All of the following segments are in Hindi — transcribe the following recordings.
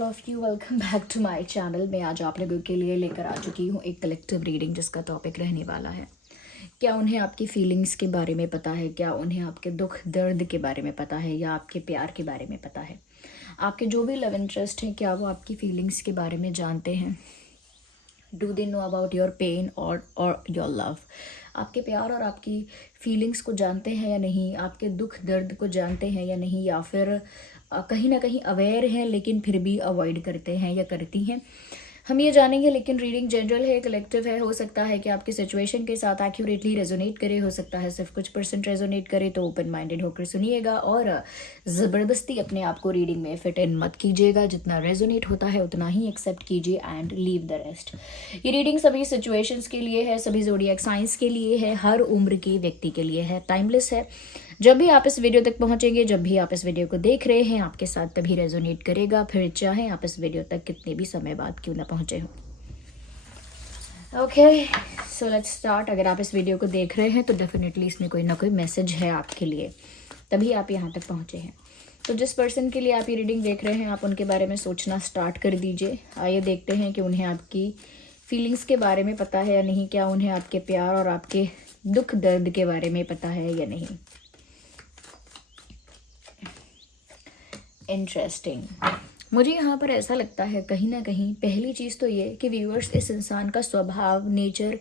All of you, welcome back to my channel. मैं आज आप लोगों के लिए लेकर आ चुकी हूँ एक कलेक्टिव रीडिंग जिसका टॉपिक रहने वाला है, क्या उन्हें आपकी फीलिंग्स के बारे में पता है, क्या उन्हें आपके दुख दर्द के बारे में पता है या आपके प्यार के बारे में पता है। आपके जो भी लव इंटरेस्ट हैं, क्या वो आपकी फीलिंग्स के बारे में जानते हैं। Do they know about your pain और योर लव। आपके प्यार और आपकी फीलिंग्स को जानते हैं या नहीं, आपके दुख दर्द को जानते हैं या नहीं, या फिर कहीं ना कहीं अवेयर हैं लेकिन फिर भी अवॉइड करते हैं या करती हैं। हम ये जानेंगे, लेकिन रीडिंग जनरल है, कलेक्टिव है। हो सकता है कि आपकी सिचुएशन के साथ एक्यूरेटली रेजोनेट करे, हो सकता है सिर्फ कुछ % रेजोनेट करे, तो ओपन माइंडेड होकर सुनिएगा और ज़बरदस्ती अपने आप को रीडिंग में फिट इन मत कीजिएगा। जितना रेजोनेट होता है उतना ही एक्सेप्ट कीजिए एंड लीव द रेस्ट। ये रीडिंग सभी सिचुएशंस के लिए है, सभी ज़ोडिएक साइंस के लिए है, हर उम्र के व्यक्ति के लिए है, टाइमलेस है। जब भी आप इस वीडियो तक पहुंचेंगे, जब भी आप इस वीडियो को देख रहे हैं, आपके साथ तभी रेजोनेट करेगा, फिर चाहे आप इस वीडियो तक कितने भी समय बाद क्यों ना पहुंचे हो। Okay, so let's start. अगर आप इस वीडियो को देख रहे हैं तो डेफिनेटली इसमें कोई ना कोई मैसेज है आपके लिए, तभी आप यहाँ तक पहुँचे हैं। तो जिस पर्सन के लिए आप ये रीडिंग देख रहे हैं, आप उनके बारे में सोचना स्टार्ट कर दीजिए। आइए देखते हैं कि उन्हें आपकी फीलिंग्स के बारे में पता है या नहीं, क्या उन्हें आपके प्यार और आपके दुख दर्द के बारे में पता है या नहीं। इंटरेस्टिंग। मुझे यहाँ पर ऐसा लगता है कहीं ना कहीं, पहली चीज़ तो ये कि व्यूअर्स, इस इंसान का स्वभाव, नेचर,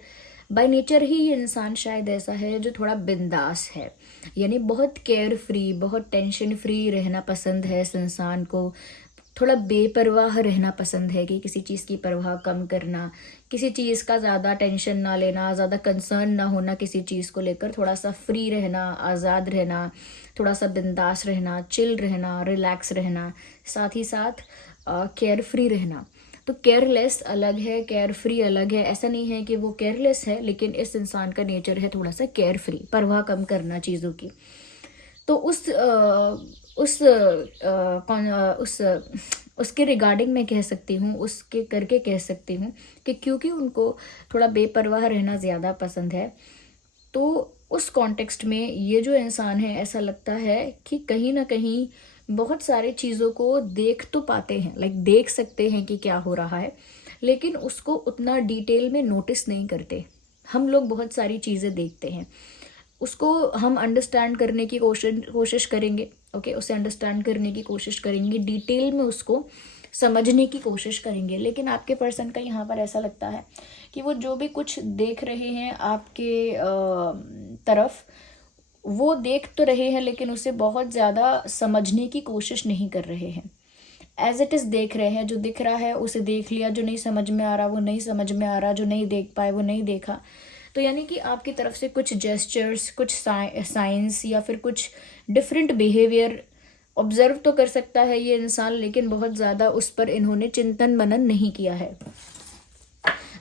बाय नेचर ही ये इंसान शायद ऐसा है जो थोड़ा बिंदास है, यानी बहुत केयर फ्री, बहुत टेंशन फ्री रहना पसंद है इस इंसान को। थोड़ा बेपरवाह रहना पसंद है, कि किसी चीज़ की परवाह कम करना, किसी चीज़ का ज़्यादा टेंशन ना लेना, ज़्यादा कंसर्न ना होना किसी चीज़ को लेकर, थोड़ा सा फ्री रहना, आज़ाद रहना, थोड़ा सा बिंदास रहना, चिल रहना, रिलैक्स रहना, साथ ही साथ केयर फ्री रहना। तो केयरलेस अलग है, केयर फ्री अलग है। ऐसा नहीं है कि वो केयरलेस है, लेकिन इस इंसान का नेचर है थोड़ा सा केयर फ्री, परवाह कम करना चीज़ों की। तो उसके रिगार्डिंग मैं कह सकती हूँ, उसके करके कह सकती हूँ कि क्योंकि उनको थोड़ा बेपरवाह रहना ज़्यादा पसंद है, तो उस कॉन्टेक्स्ट में ये जो इंसान है, ऐसा लगता है कि कहीं ना कहीं बहुत सारी चीज़ों को देख तो पाते हैं, लाइक देख सकते हैं कि क्या हो रहा है, लेकिन उसको उतना डिटेल में नोटिस नहीं करते। हम लोग बहुत सारी चीज़ें देखते हैं, उसको हम अंडरस्टैंड करने की कोशिश करेंगे, ओके, उसे अंडरस्टैंड करने की कोशिश करेंगे, डिटेल में उसको समझने की कोशिश करेंगे। लेकिन आपके पर्सन का यहाँ पर ऐसा लगता है कि वो जो भी कुछ देख रहे हैं आपके तरफ, वो देख तो रहे हैं लेकिन उसे बहुत ज़्यादा समझने की कोशिश नहीं कर रहे हैं। एज इट इज़ देख रहे हैं, जो दिख रहा है उसे देख लिया, जो नहीं समझ में आ रहा वो नहीं समझ में आ रहा, जो नहीं देख पाए वो नहीं देखा। तो यानी कि आपकी तरफ से कुछ जेस्चर्स, कुछ साइंस या फिर कुछ डिफरेंट बिहेवियर ऑब्जर्व तो कर सकता है ये इंसान, लेकिन बहुत ज़्यादा उस पर इन्होंने चिंतन मनन नहीं किया है।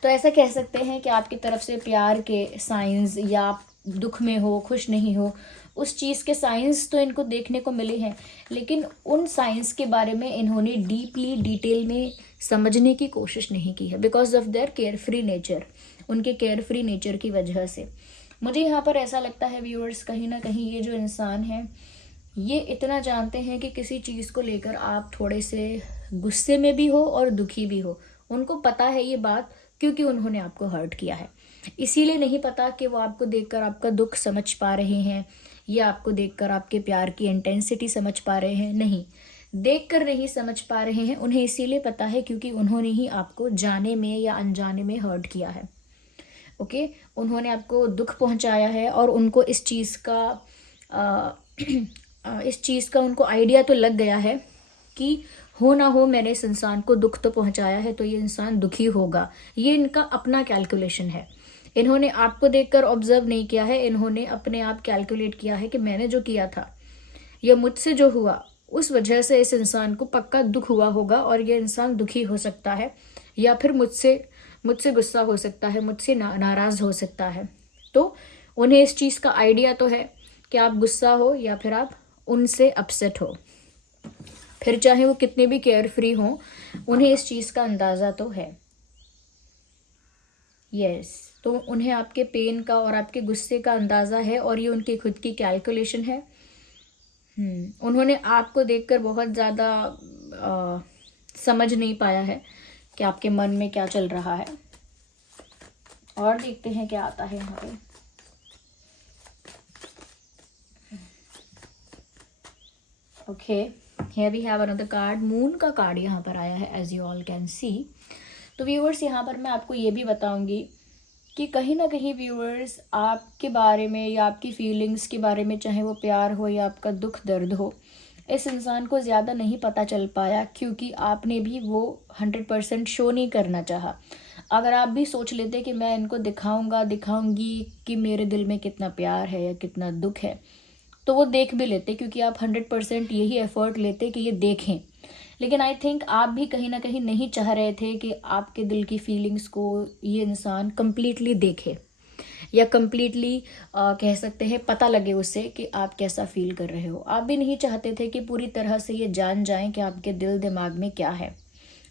तो ऐसा कह सकते हैं कि आपकी तरफ से प्यार के साइंस, या आप दुख में हो, खुश नहीं हो, उस चीज़ के साइंस तो इनको देखने को मिले हैं, लेकिन उन साइंस के बारे में इन्होंने डीपली डिटेल में समझने की कोशिश नहीं की है, because of their care free nature. उनके केयर फ्री नेचर की वजह से मुझे यहाँ पर ऐसा लगता है व्यूअर्स, कहीं ना कहीं ये जो इंसान है, ये इतना जानते हैं कि किसी चीज़ को लेकर आप थोड़े से गुस्से में भी हो और दुखी भी हो। उनको पता है ये बात, क्योंकि उन्होंने आपको हर्ट किया है। इसीलिए नहीं पता कि वो आपको देखकर आपका दुख समझ पा रहे हैं, या आपको देखकर आपके प्यार की इंटेंसिटी समझ पा रहे हैं। नहीं, देखकर नहीं समझ पा रहे हैं। उन्हें इसीलिए पता है क्योंकि उन्होंने ही आपको जाने में या अनजाने में हर्ट किया है। ओके, उन्होंने आपको दुख पहुंचाया है और उनको इस चीज़ का उनको आइडिया तो लग गया है कि हो ना हो, मैंने इस इंसान को दुख तो पहुंचाया है तो ये इंसान दुखी होगा। ये इनका अपना कैलकुलेशन है। इन्होंने आपको देखकर ऑब्जर्व नहीं किया है, इन्होंने अपने आप कैलकुलेट किया है कि मैंने जो किया था या मुझसे जो हुआ, उस वजह से इस इंसान को पक्का दुख हुआ होगा और ये इंसान दुखी हो सकता है, या फिर मुझसे गुस्सा हो सकता है, मुझसे नाराज़ हो सकता है। तो उन्हें इस चीज़ का आइडिया तो है कि आप गुस्सा हो या फिर आप उनसे अपसेट हो, फिर चाहे वो कितने भी केयर फ्री हों, उन्हें इस चीज़ का अंदाज़ा तो है। यस, तो उन्हें आपके पेन का और आपके गुस्से का अंदाज़ा है, और ये उनकी खुद की कैलकुलेशन है। उन्होंने आपको देखकर बहुत ज़्यादा समझ नहीं पाया है कि आपके मन में क्या चल रहा है। और देखते हैं क्या आता है यहाँ पे। Okay, here we have another card. Moon का कार्ड यहाँ पर आया है, as you all can see. तो व्यूअर्स, यहाँ पर मैं आपको ये भी बताऊंगी कि कहीं ना कहीं व्यूअर्स आपके बारे में या आपकी फीलिंग्स के बारे में, चाहे वो प्यार हो या आपका दुख दर्द हो, इस इंसान को ज़्यादा नहीं पता चल पाया क्योंकि आपने भी वो 100% शो नहीं करना चाहा। अगर आप भी सोच लेते कि मैं इनको दिखाऊंगी कि मेरे दिल में कितना प्यार है या कितना दुख है, तो वो देख भी लेते, क्योंकि आप 100% यही एफर्ट लेते कि ये देखें। लेकिन आई थिंक आप भी कहीं ना कहीं नहीं चाह रहे थे कि आपके दिल की फीलिंग्स को ये इंसान कम्प्लीटली देखे या कम्प्लीटली कह सकते हैं पता लगे उससे कि आप कैसा फील कर रहे हो। आप भी नहीं चाहते थे कि पूरी तरह से ये जान जाएं कि आपके दिल दिमाग में क्या है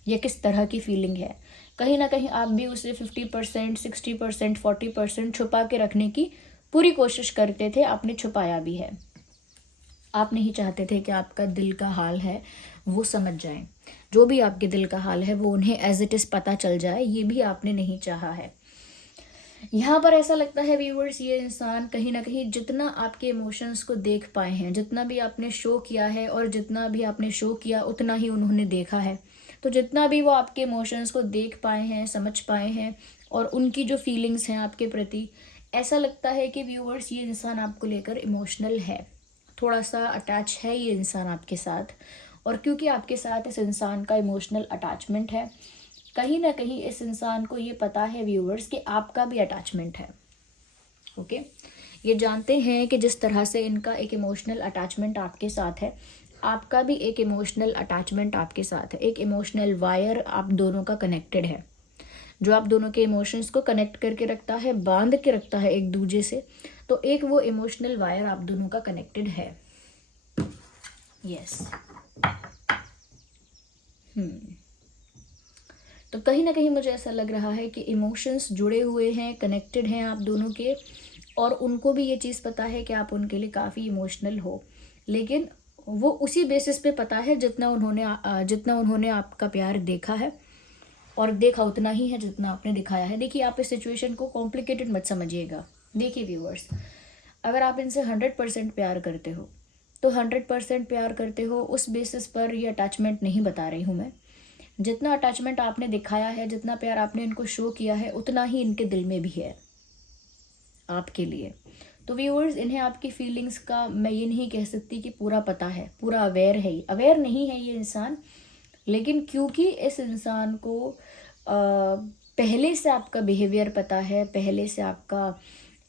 या किस तरह की फीलिंग है। कहीं ना कहीं आप भी उसे 50%, 60%, 40% छुपा के रखने की पूरी कोशिश करते थे। आपने छुपाया भी है। आप नहीं चाहते थे कि आपका दिल का हाल है वो समझ जाएं। जो भी आपके दिल का हाल है वो उन्हें एज इट इज़ पता चल जाए, ये भी आपने नहीं चाहा है। यहाँ पर ऐसा लगता है व्यूअर्स, ये इंसान कहीं ना कहीं जितना आपके इमोशंस को देख पाए हैं, जितना भी आपने शो किया है और जितना भी आपने शो किया उतना ही उन्होंने देखा है। तो जितना भी वो आपके इमोशंस को देख पाए हैं, समझ पाए हैं और उनकी जो फीलिंग्स हैं आपके प्रति, ऐसा लगता है कि व्यूअर्स ये इंसान आपको लेकर इमोशनल है, थोड़ा सा अटैच है ये इंसान आपके साथ। और क्योंकि आपके साथ इस इंसान का इमोशनल अटैचमेंट है, कहीं ना कहीं इस इंसान को ये पता है व्यूअर्स कि आपका भी अटैचमेंट है। ओके, ये जानते हैं कि जिस तरह से इनका एक इमोशनल अटैचमेंट आपके साथ है, आपका भी एक इमोशनल अटैचमेंट आपके साथ है। एक इमोशनल वायर आप दोनों का कनेक्टेड है, जो आप दोनों के इमोशंस को कनेक्ट करके रखता है, बांध के रखता है एक दूसरे से। तो एक वो इमोशनल वायर आप दोनों का कनेक्टेड है। यस। तो कहीं ना कहीं मुझे ऐसा लग रहा है कि इमोशंस जुड़े हुए हैं, कनेक्टेड हैं आप दोनों के, और उनको भी ये चीज़ पता है कि आप उनके लिए काफ़ी इमोशनल हो। लेकिन वो उसी बेसिस पे पता है जितना उन्होंने आपका प्यार देखा है, और देखा उतना ही है जितना आपने दिखाया है। देखिए, आप इस सिचुएशन को कॉम्प्लिकेटेड मत समझिएगा। देखिए व्यूअर्स, अगर आप इनसे 100% प्यार करते हो तो 100% प्यार करते हो, उस बेसिस पर ये अटैचमेंट नहीं बता रही हूँ मैं। जितना अटैचमेंट आपने दिखाया है, जितना प्यार आपने इनको शो किया है, उतना ही इनके दिल में भी है आपके लिए। तो व्यूअर्स, इन्हें आपकी फीलिंग्स का मैं ये नहीं कह सकती कि पूरा पता है, पूरा अवेयर है, अवेयर नहीं है ये इंसान। लेकिन क्योंकि इस इंसान को पहले से आपका बिहेवियर पता है, पहले से आपका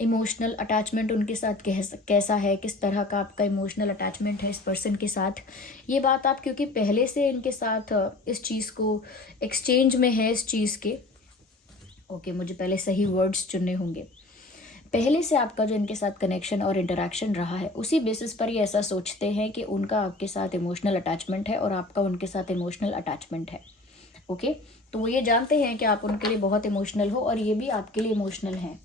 इमोशनल अटैचमेंट उनके साथ कैसा है, किस तरह का आपका इमोशनल अटैचमेंट है इस पर्सन के साथ, ये बात आप क्योंकि पहले से इनके साथ इस चीज़ को एक्सचेंज में है, इस चीज़ के मुझे पहले सही वर्ड्स चुनने होंगे। पहले से आपका जो इनके साथ कनेक्शन और इंटरेक्शन रहा है, उसी बेसिस पर ये ऐसा सोचते हैं कि उनका आपके साथ इमोशनल अटैचमेंट है और आपका उनके साथ इमोशनल अटैचमेंट है। ओके, तो वो ये जानते हैं कि आप उनके लिए बहुत इमोशनल हो और ये भी आपके लिए इमोशनल हैं।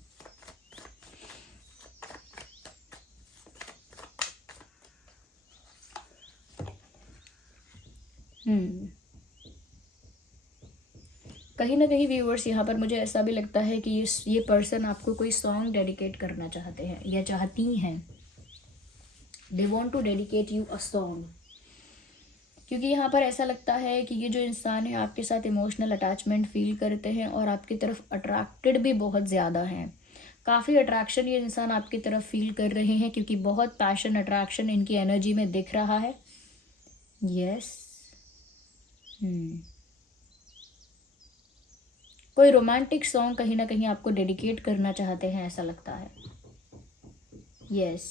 कहीं ना कहीं व्यूअर्स, यहाँ पर मुझे ऐसा भी लगता है कि ये पर्सन आपको कोई सॉन्ग डेडिकेट करना चाहते हैं या चाहती हैं। They want to dedicate you a song, क्योंकि यहाँ पर ऐसा लगता है कि ये जो इंसान है आपके साथ इमोशनल अटैचमेंट फील करते हैं और आपकी तरफ अट्रैक्टेड भी बहुत ज़्यादा हैं। काफ़ी अट्रैक्शन ये इंसान आपकी तरफ फील कर रहे हैं, क्योंकि बहुत पैशन, अट्रैक्शन इनकी एनर्जी में दिख रहा है। यस। कोई रोमांटिक सॉन्ग कहीं ना कहीं आपको डेडिकेट करना चाहते हैं, ऐसा लगता है। Yes.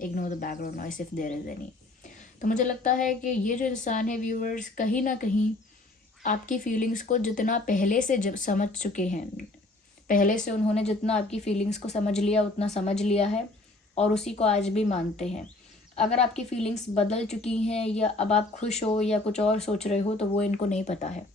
Ignore the background noise if there is any. तो मुझे लगता है कि ये जो इंसान है व्यूअर्स, कहीं ना कहीं आपकी फीलिंग्स को जितना पहले से समझ चुके हैं, पहले से उन्होंने जितना आपकी फीलिंग्स को समझ लिया उतना समझ लिया है और उसी को आज भी मानते हैं। अगर आपकी फीलिंग्स बदल चुकी हैं या अब आप खुश हो या कुछ और सोच रहे हो, तो वो इनको नहीं पता है।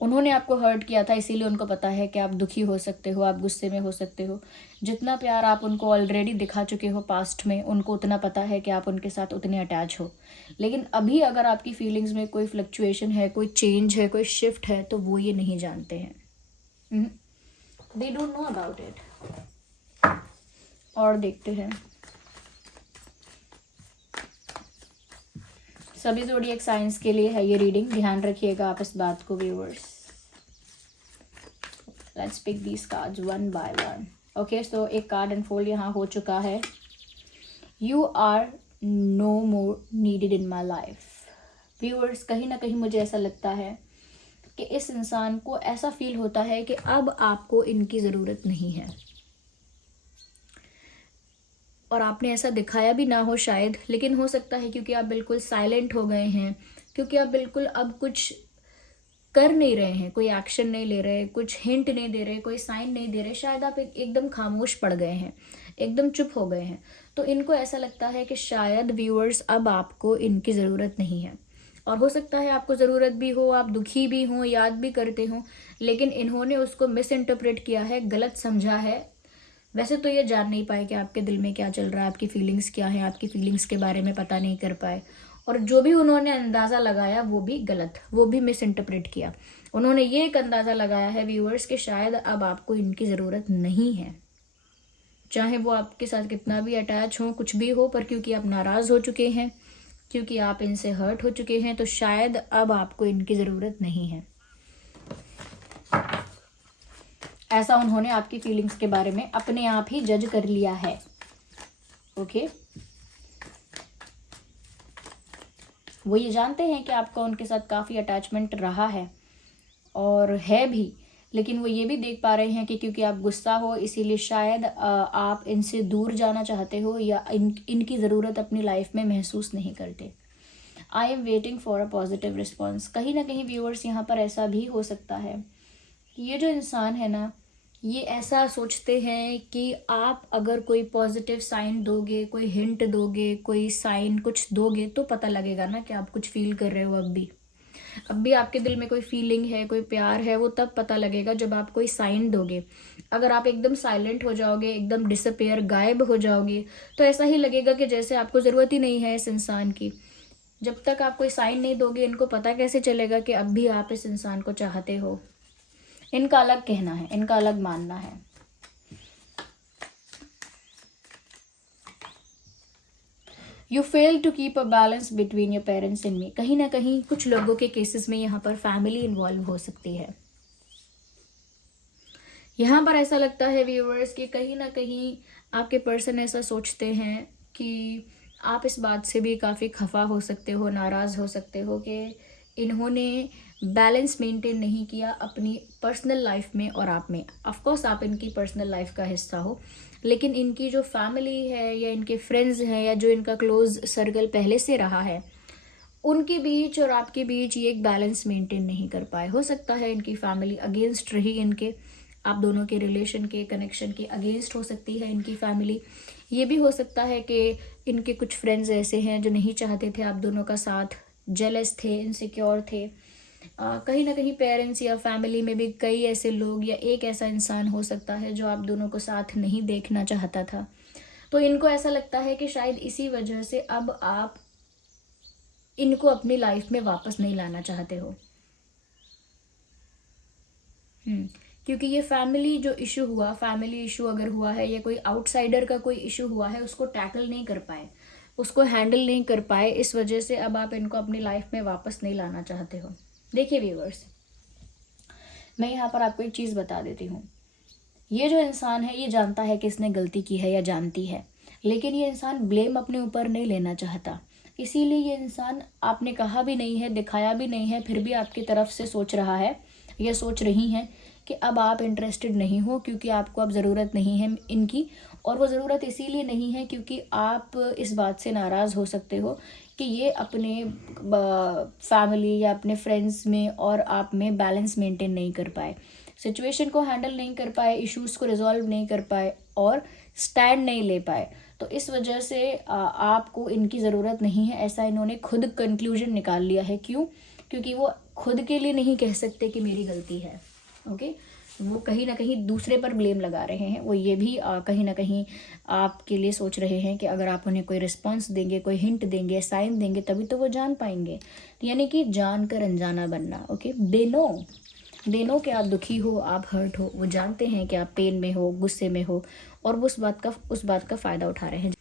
उन्होंने आपको हर्ट किया था, इसीलिए उनको पता है कि आप दुखी हो सकते हो, आप गुस्से में हो सकते हो। जितना प्यार आप उनको ऑलरेडी दिखा चुके हो पास्ट में, उनको उतना पता है कि आप उनके साथ उतने अटैच हो। लेकिन अभी अगर आपकी फीलिंग्स में कोई फ्लक्चुएशन है, कोई चेंज है, कोई शिफ्ट है, तो वो ये नहीं जानते हैं। They don't know about it. और देखते हैं सभी ज़ोडिएक साइंस के लिए है ये रीडिंग, ध्यान रखिएगा आप इस बात को viewers. Let's pick these cards one by one. Okay, so एक कार्ड अनफोल्ड यहाँ हो चुका है। You are no more needed in my life. Viewers, कहीं ना कहीं मुझे ऐसा लगता है कि इस इंसान को ऐसा फील होता है कि अब आपको इनकी ज़रूरत नहीं है, और आपने ऐसा दिखाया भी ना हो शायद, लेकिन हो सकता है क्योंकि आप बिल्कुल साइलेंट हो गए हैं, क्योंकि आप बिल्कुल अब कुछ कर नहीं रहे हैं, कोई एक्शन नहीं ले रहे, कुछ हिंट नहीं दे रहे, कोई साइन नहीं दे रहे, शायद आप एकदम खामोश पड़ गए हैं, एकदम चुप हो गए हैं। तो इनको ऐसा लगता है कि शायद व्यूअर्स अब आपको इनकी ज़रूरत नहीं है, और हो सकता है आपको ज़रूरत भी हो, आप दुखी भी हों, याद भी करते हों, लेकिन इन्होंने उसको मिस इंटरप्रेट किया है, गलत समझा है। वैसे तो ये जान नहीं पाए कि आपके दिल में क्या चल रहा है, आपकी फीलिंग्स क्या है, आपकी फीलिंग्स के बारे में पता नहीं कर पाए, और जो भी उन्होंने अंदाज़ा लगाया वो भी गलत, वो भी मिस इंटरप्रेट किया। उन्होंने ये एक अंदाज़ा लगाया है व्यूअर्स कि शायद अब आपको इनकी ज़रूरत नहीं है, चाहे वो आपके साथ कितना भी अटैच हो, कुछ भी हो, पर क्योंकि आप नाराज़ हो चुके हैं, क्योंकि आप इनसे हर्ट हो चुके हैं, तो शायद अब आपको इनकी ज़रूरत नहीं है। ऐसा उन्होंने आपकी फीलिंग्स के बारे में अपने आप ही जज कर लिया है। ओके, वो ये जानते हैं कि आपका उनके साथ काफ़ी अटैचमेंट रहा है और है भी, लेकिन वो ये भी देख पा रहे हैं कि क्योंकि आप गुस्सा हो, इसीलिए शायद आप इनसे दूर जाना चाहते हो, या इनकी ज़रूरत अपनी लाइफ में महसूस नहीं करते। I am waiting for a positive response. कहीं ना कहीं व्यूअर्स यहाँ पर ऐसा भी हो सकता है कि ये जो इंसान है ना, ये ऐसा सोचते हैं कि आप अगर कोई पॉजिटिव साइन दोगे, कोई हिंट दोगे, कोई साइन कुछ दोगे, तो पता लगेगा ना कि आप कुछ फील कर रहे हो। अब भी आपके दिल में कोई फीलिंग है, कोई प्यार है, वो तब पता लगेगा जब आप कोई साइन दोगे। अगर आप एकदम साइलेंट हो जाओगे, एकदम डिसअपेयर, गायब हो जाओगे, तो ऐसा ही लगेगा कि जैसे आपको ज़रूरत ही नहीं है इस इंसान की। जब तक आप कोई साइन नहीं दोगे, इनको पता कैसे चलेगा कि अब भी आप इस इंसान को चाहते हो। इनका अलग कहना है, इनका अलग मानना है। You fail to keep a balance between your parents and me. कहीं ना कहीं कुछ लोगों के केसेस में यहाँ पर फैमिली इन्वॉल्व हो सकती है। यहाँ पर ऐसा लगता है व्यूअर्स कि कहीं ना कहीं आपके पर्सन ऐसा सोचते हैं कि आप इस बात से भी काफ़ी खफा हो सकते हो, नाराज़ हो सकते हो कि इन्होंने बैलेंस मेंटेन नहीं किया अपनी पर्सनल लाइफ में और आप में। ऑफ कोर्स आप इनकी पर्सनल लाइफ का हिस्सा हो, लेकिन इनकी जो फैमिली है, या इनके फ्रेंड्स हैं, या जो इनका क्लोज सर्कल पहले से रहा है, उनके बीच और आपके बीच ये एक बैलेंस मेंटेन नहीं कर पाए। हो सकता है इनकी फैमिली अगेंस्ट रही, इनके आप दोनों के रिलेशन के, कनेक्शन के अगेंस्ट हो सकती है इनकी फैमिली। ये भी हो सकता है कि इनके कुछ फ्रेंड्स ऐसे हैं जो नहीं चाहते थे आप दोनों का साथ, जेलस थे, इनसिक्योर थे। कहीं ना कहीं पेरेंट्स या फैमिली में भी कई ऐसे लोग या एक ऐसा इंसान हो सकता है जो आप दोनों को साथ नहीं देखना चाहता था। तो इनको ऐसा लगता है कि शायद इसी वजह से अब आप इनको अपनी लाइफ में वापस नहीं लाना चाहते हो। क्योंकि ये फैमिली जो इशू हुआ, फैमिली इशू अगर हुआ है, या कोई आउटसाइडर का कोई इशू हुआ है, उसको टैकल नहीं कर पाए, उसको हैंडल नहीं कर पाए, इस वजह से अब आप इनको अपनी लाइफ में वापस नहीं लाना चाहते हो। देखिए व्यूअर्स, मैं यहाँ पर आपको एक चीज़ बता देती हूँ। ये जो इंसान है, ये जानता है कि इसने गलती की है या जानती है, लेकिन ये इंसान ब्लेम अपने ऊपर नहीं लेना चाहता। इसीलिए ये इंसान, आपने कहा भी नहीं है, दिखाया भी नहीं है, फिर भी आपकी तरफ से सोच रहा है या सोच रही हैं कि अब आप इंटरेस्टेड नहीं हो, क्योंकि आपको अब ज़रूरत नहीं है इनकी। और वो ज़रूरत इसीलिए नहीं है क्योंकि आप इस बात से नाराज़ हो सकते हो कि ये अपने फैमिली या अपने फ्रेंड्स में और आप में बैलेंस मेंटेन नहीं कर पाए, सिचुएशन को हैंडल नहीं कर पाए, इश्यूज़ को रिजॉल्व नहीं कर पाए और स्टैंड नहीं ले पाए। तो इस वजह से आपको इनकी ज़रूरत नहीं है, ऐसा इन्होंने खुद कंक्लूजन निकाल लिया है। क्यों? क्योंकि वो खुद के लिए नहीं कह सकते कि मेरी गलती है। ओके, वो कहीं ना कहीं दूसरे पर ब्लेम लगा रहे हैं। वो ये भी कहीं ना कहीं आपके लिए सोच रहे हैं कि अगर आप उन्हें कोई रिस्पॉन्स देंगे, कोई हिंट देंगे, साइन देंगे, तभी तो वो जान पाएंगे। तो यानी कि जानकर अनजाना बनना। ओके, दे नो कि आप दुखी हो, आप हर्ट हो। वो जानते हैं कि आप पेन में हो, गुस्से में हो, और वो उस बात का फ़ायदा उठा रहे हैं।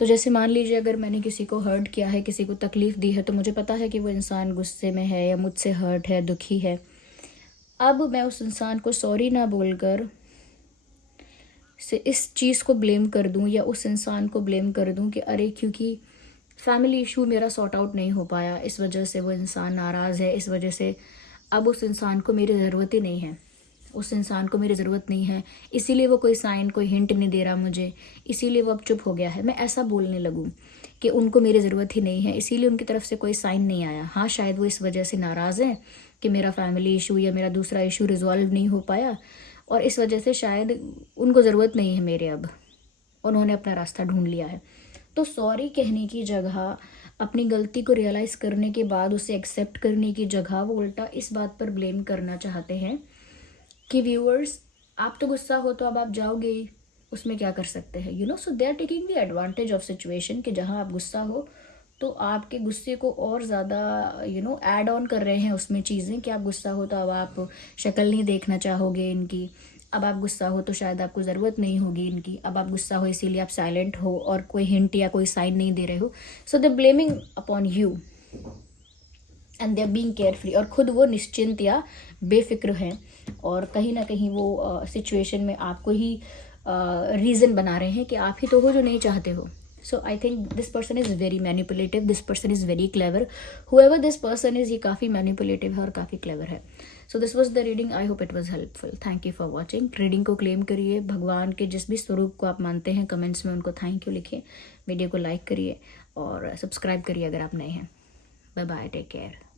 तो जैसे मान लीजिए अगर मैंने किसी को हर्ट किया है, किसी को तकलीफ़ दी है, तो मुझे पता है कि वो इंसान गुस्से में है या मुझसे हर्ट है, दुखी है। अब मैं उस इंसान को सॉरी ना बोलकर से इस चीज़ को ब्लेम कर दूं या उस इंसान को ब्लेम कर दूं कि अरे क्योंकि फैमिली इशू मेरा सॉर्ट आउट नहीं हो पाया, इस वजह से वो इंसान नाराज़ है, इस वजह से अब उस इंसान को मेरी ज़रूरत ही नहीं है, उस इंसान को मेरी ज़रूरत नहीं है, इसीलिए वो कोई साइन, कोई हिंट नहीं दे रहा मुझे, इसीलिए वो अब चुप हो गया है। मैं ऐसा बोलने लगूं कि उनको मेरी ज़रूरत ही नहीं है, इसीलिए उनकी तरफ से कोई साइन नहीं आया। हाँ, शायद वो इस वजह से नाराज़ हैं कि मेरा फैमिली इशू या मेरा दूसरा इशू रिजॉल्व नहीं हो पाया, और इस वजह से शायद उनको ज़रूरत नहीं है मेरे, अब उन्होंने अपना रास्ता ढूंढ लिया है। तो सॉरी कहने की जगह, अपनी गलती को रियलाइज़ करने के बाद उसे एक्सेप्ट करने की जगह, वो उल्टा इस बात पर ब्लेम करना चाहते हैं कि व्यूअर्स, आप तो गुस्सा हो तो अब आप जाओगे, उसमें क्या कर सकते हैं, you know. So they are taking the advantage of situation कि जहाँ आप गुस्सा हो तो आपके गुस्से को और ज़्यादा ऐड ऑन कर रहे हैं उसमें चीज़ें कि आप गुस्सा हो तो अब आप शक्ल नहीं देखना चाहोगे इनकी, अब आप गुस्सा हो तो शायद आपको ज़रूरत नहीं होगी इनकी, अब आप गुस्सा हो इसीलिए आप साइलेंट हो और कोई हिंट या कोई साइन नहीं दे रहे हो। So they blaming upon you and they are being carefree, और खुद वो निश्चिंत या बेफिक्र हैं, और कहीं ना कहीं वो सिचुएशन में आपको ही रीज़न बना रहे हैं कि आप ही तो हो जो नहीं चाहते हो। So I think this person is very manipulative, this person is very clever, however this person is, ये काफ़ी मैनिपुलेटिव है और काफ़ी क्लेवर है। So this was the reading, I hope it was helpful. Thank you for watching. Reading को क्लेम करिए, भगवान के जिस भी स्वरूप को आप मानते हैं कमेंट्स में उनको थैंक यू लिखिए, वीडियो को लाइक करिए और सब्सक्राइब करिए अगर आप नए हैं। Bye bye, take care.